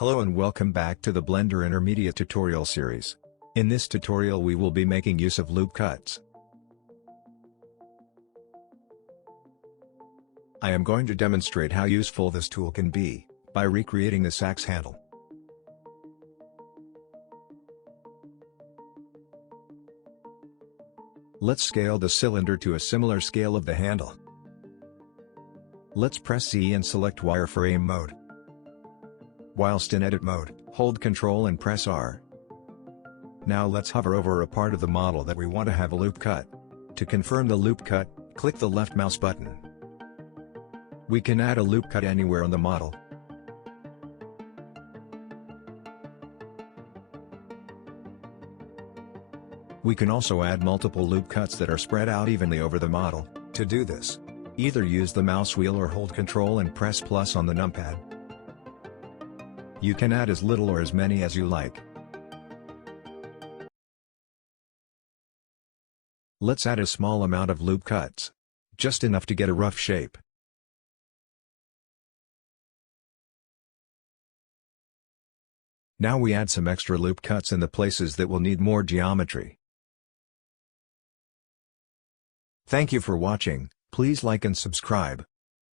Hello and welcome back to the Blender Intermediate tutorial series. In this tutorial we will be making use of loop cuts. I am going to demonstrate how useful this tool can be, by recreating this axe handle. Let's scale the cylinder to a similar scale of the handle. Let's press C and select wireframe mode. Whilst in edit mode, hold Ctrl and press R. Now let's hover over a part of the model that we want to have a loop cut. To confirm the loop cut, click the left mouse button. We can add a loop cut anywhere on the model. We can also add multiple loop cuts that are spread out evenly over the model. To do this, either use the mouse wheel or hold Ctrl and press plus on the numpad. You can add as little or as many as you like. Let's add a small amount of loop cuts. Just enough to get a rough shape. Now we add some extra loop cuts in the places that will need more geometry. Thank you for watching. Please like and subscribe.